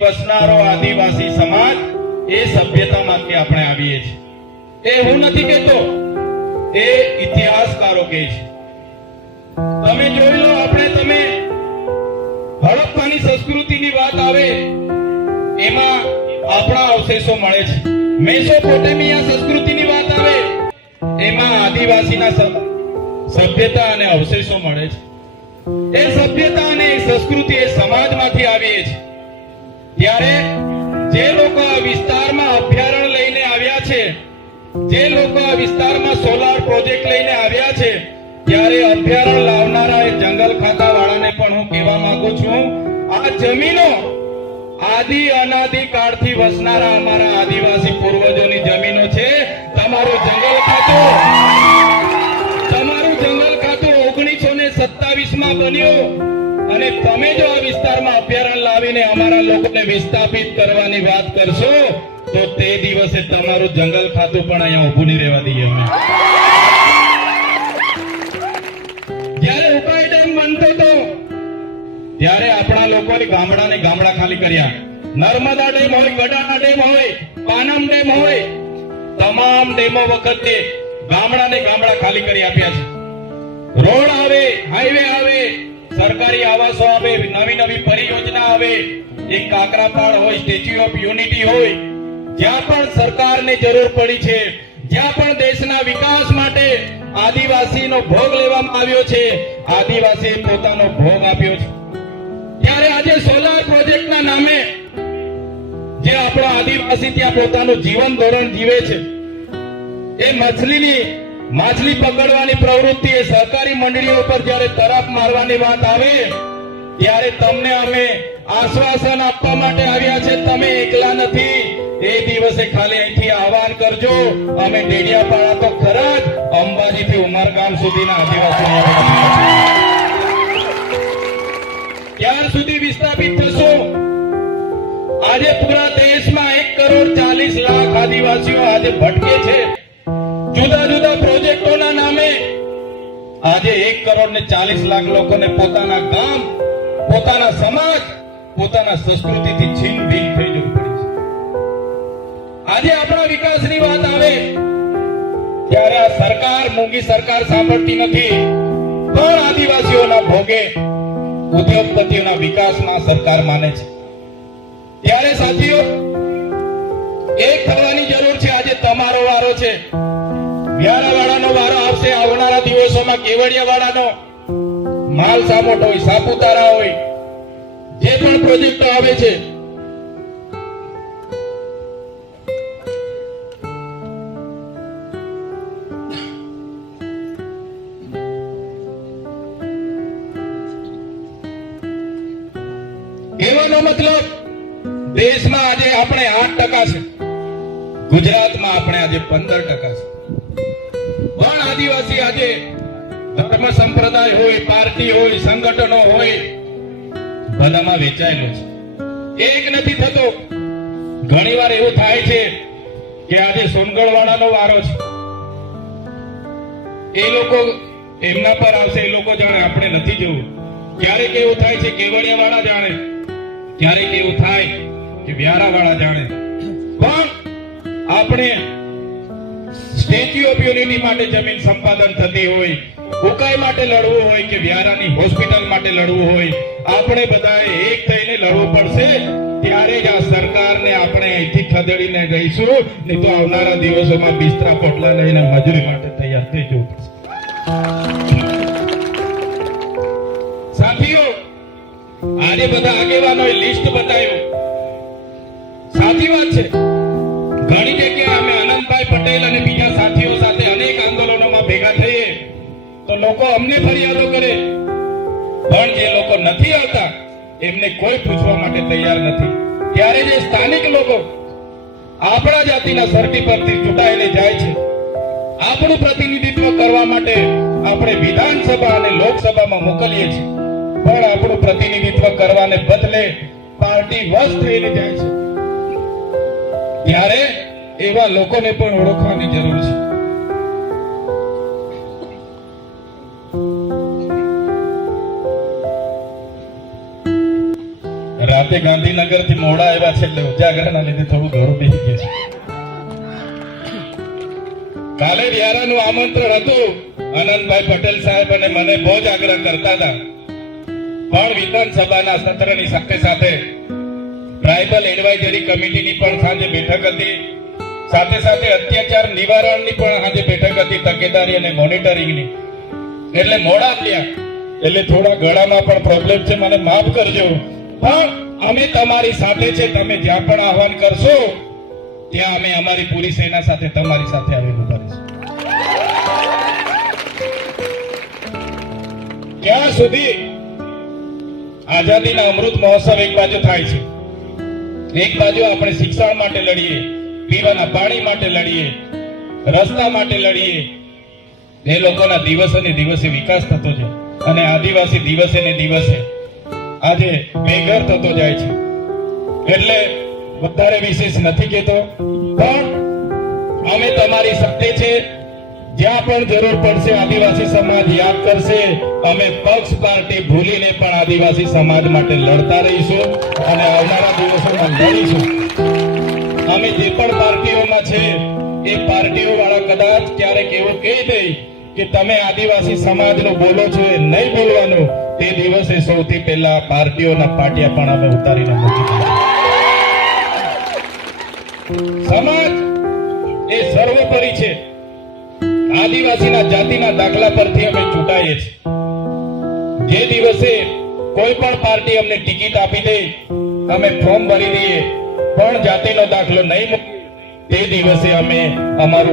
વસનારો આદિવાસી સમાજ એ સભ્યતામાંથી આપણે આવીએ છીએ. એ હું નથી કહેતો, એ ઇતિહાસકારો કહે છે. તમે જોઈ લો, તમે હડપ્પાની સંસ્કૃતિની વાત આવે એમાં આપણા અવશેષો મળે છે. મેસોપોટેમિયા સંસ્કૃતિની વાત આવે એમાં આદિવાસીના સભ્યતા અને અવશેષો મળે છે. એ સભ્યતા અને સંસ્કૃતિ એ સમાજમાંથી આવીએ છે. ત્યારે જે લોકો આ વિસ્તારમાં અભયારણ્ય લઈને આવ્યા છે, જે લોકો આ વિસ્તારમાં સોલાર પ્રોજેક્ટ લઈને આવ્યા છે, ત્યારે અભયારણ્ય લાવનારા એ જંગલ ખાતા વાળાને પણ હું કહેવા માંગુ છું, આ જમીનો આદિ અનાદિ કાળથી વસનારા અમારા આદિવાસી પૂર્વજોની જમીનો છે. તમારું જંગલ ખાતું 1927 માં બન્યું અને તમે જો આ વિસ્તારમાં અભયારણ્ય લાવીને અમારા લોકોને વિસ્થાપિત કરવાની વાત કરશો તો તે દિવસે તમારું જંગલ ખાતું પણ અહીંયા ઊભું નહીં રહેવા દઈએ અમે. જ્યારે ઉકાઈ ડેમ બનતો હતો ત્યારે આપણા લોકોએ ગામડા ખાલી કર્યા. નર્મદા ડેમ હોય, ગડાના ડેમ હોય, પાનમ ડેમ હોય, તમામ ડેમો વખતે ગામડા ખાલી કરી આપ્યા છે. રોડ આવે, હાઈવે આવે, સરકારી આવાસો આવે, નવી પરિયોજના આવે, એક કાકરાપાડ હોય, સ્ટેચ્યુ ઓફ યુનિટી હોય, જ્યાં પણ સરકારને જરૂર પડી છે, જ્યાં પણ દેશના વિકાસ માટે આદિવાસીનો ભોગ લેવામાં આવ્યો છે, આદિવાસીએ પોતાનો ભોગ આપ્યો છે. ત્યારે આજે સોલાર પ્રોજેક્ટના નામે જે આપણો આદિવાસી ત્યાં પોતાનું જીવન ધોરણ જીવે છે, એ માછલી પકડવાની પ્રવૃત્તિ એ સહકારી મંડળીઓ પર જ્યારે તરફ મારવાની વાત આવે ત્યારે તમને અમે આશ્વાસન આપવા માટે આવ્યા છે. તમે એકલા નથી. એ દિવસે ખાલી અહીંથી આહવાન કરજો. અમે ડેડિયાપાડા તો ખરા જ, અંબાજીથી ઉમરગામ સુધીના આદિવાસીઓ ક્યાર સુધી વિસ્થાપિત થશો? આજે પૂરા દેશમાં 1,40,00,000 આદિવાસીઓ આજે ભટકે છે. જુદા જુદા પ્રોજેક્ટોના નામે આજે 1,40,00,000 લોકોને પોતાના ગામ, પોતાના સમાજ, પોતાના સંસ્કૃતિથી છીન ભીન થઈ જવું પડે છે. આજે આપણા વિકાસની વાત આવે ત્યારે આ સરકાર, મોંઘી સરકાર સાંભળતી નથી, પણ આદિવાસીઓના ભોગે ઉદ્યોગપતિઓના વિકાસમાં સરકાર માને છે. ત્યારે સાથીઓ, એક થવાની જરૂર છે. આજે તમારો વારો છે. વ્યારાવાળાનો વારો આવશે આવનારા દિવસોમાં. કેવડિયાવાળાનો, માલ સામોટ હોય, સાપુતારા હોય, જે પણ પ્રોજેક્ટો આવે છે, કહેવાનો મતલબ દેશમાં આજે આપણે 8% છે, ગુજરાતમાં આપણે આજે 15% છે. પણ આદિવાસી આજે ધર્મ સંપ્રદાય હોય, પાર્ટી હોય, સંગઠનો હોય, બધામાં વેચાયેલો છે. એક નથી થતો. ઘણીવાર એવું થાય છે કે આજે સોનગઢવાળાનો વારો છે, એ લોકો એમના પર આવશે, એ લોકો જાણે, આપણે નથી જવું. ક્યારેક એવું થાય છે કેવડિયાવાળા જાણે, ક્યારેક એવું થાય કે વ્યારાવાળા જાણે. પણ આપણે સ્ટેચ્યુ ઓફ યુનિટી માટે જમીન સંપાદન થતી હોય, ઉકાઈ માટે લડવું હોય કે વ્યારાની હોસ્પિટલ માટે લડવું હોય, આપણે બધાએ એક થઈને લડવું પડશે. ત્યારે જ આ સરકારને આપણે અહીંથી ખદેડીને ગઈશું, નહીં તો આવનારા દિવસોમાં બિસ્તરા પોટલા લઈને મજૂરી માટે તૈયાર થઈ જવું પડશે. સાથીઓ, આજે બધા આગેવાનોએ લિસ્ટ બતાવ્યું. સાચી વાત છે. ઘણી જગ્યાએ અમે આનંદભાઈ પટેલ અને બીજા સાથીઓ સાથે અનેક આંદોલનોમાં ભેગા થઈએ તો લોકો અમને ફરિયાદો કરે, પણ જે લોકો નથી આવતા એમને કોઈ પૂછવા માટે તૈયાર નથી. ત્યારે જે સ્થાનિક લોકો આપણા જાતિના સર્ટી પરથી ચૂંટાઈને જાય છે, આપણું પ્રતિનિધિત્વ કરવા માટે આપણે વિધાનસભા અને લોકસભામાં મોકલીએ છીએ, પણ આપણું પ્રતિનિધિત્વ કરવાને બદલે પાર્ટી વશ થઈને જાય છે. ત્યારે એવા લોકોને પણ ઓળખવાની જરૂર છે. રાતે આજે ગાંધીનગર થી મોડા આવ્યા છે એટલે ઉજાગરાના લીધે થોડું ઘરું બેસી ગયું છે. કાલે વ્યારાનું આમંત્રણ હતું. આનંદભાઈ પટેલ સાહેબ અને મને બહુ જ આગ્રહ કરતા હતા, પણ વિધાનસભાના સત્રની સાથે સાથે ટ્રાઇબલ એડવાઇઝરી કમિટીની પણ સાંજે બેઠક હતી, સાથે સાથે અત્યાચાર નિવારણની પણ સાંજે બેઠક હતી, તકેદારી અને મોનિટરિંગની. એટલે મોડા થયા, એટલે થોડા ગળામાં પણ પ્રોબ્લેમ છે, મને માફ કરજો. પણ અમે તમારી સાથે છે. તમે જ્યાં પણ આહવાન કરશો ત્યાં અમે અમારી પૂરી સેના સાથે તમારી સાથે આવીને ઉભા રહીશું. ક્યાં સુધી આઝાદીના અમૃત મહોત્સવ એક બાજુ થાય છે, એક બાજુ આપણે શિક્ષણ માટે લડીએ, પીવાના પાણી માટે લડીએ, રસ્તા માટે લડીએ. એ લોકોના દિવસે ને દિવસે વિકાસ થતો છે અને આદિવાસી દિવસે ને દિવસે આજે બેઘર થતો જાય છે. એટલે વધારે વિશેષ નથી કહેતો, પણ અમે તમારી સાથે છે. જ્યાં પણ જરૂર પડશે આદિવાસી સમાજ યાદ કરશે. અમે પક્ષ પાર્ટી ભૂલીને પણ આદિવાસી સમાજ માટે લડતા રહીશું અને આવનારા દિવસોમાં લડીશું. અમે જે પણ પાર્ટીઓમાં છે એ પાર્ટીઓ વાળા કદાચ ક્યારેક એવું કહી દે કે તમે આદિવાસી સમાજનો બોલો છો એ નહીં બોલવાનું, તે દિવસે સૌથી પહેલા પાર્ટીઓના પાટિયા પણ અમે ઉતારીને મૂકી દઈશું. સમાજ એ સર્વોપરી છે. આદિવાસીના જાતિના દાખલા પરથી અમે ચૂંટાઈએ છીએ. જે દિવસે કોઈ પણ પાર્ટી અમને ટિકિટ આપી દે, અમે ફોર્મ ભરી દઈએ, પણ જાતિનો દાખલો નહીં મૂકીએ, તે દિવસે અમે અમારું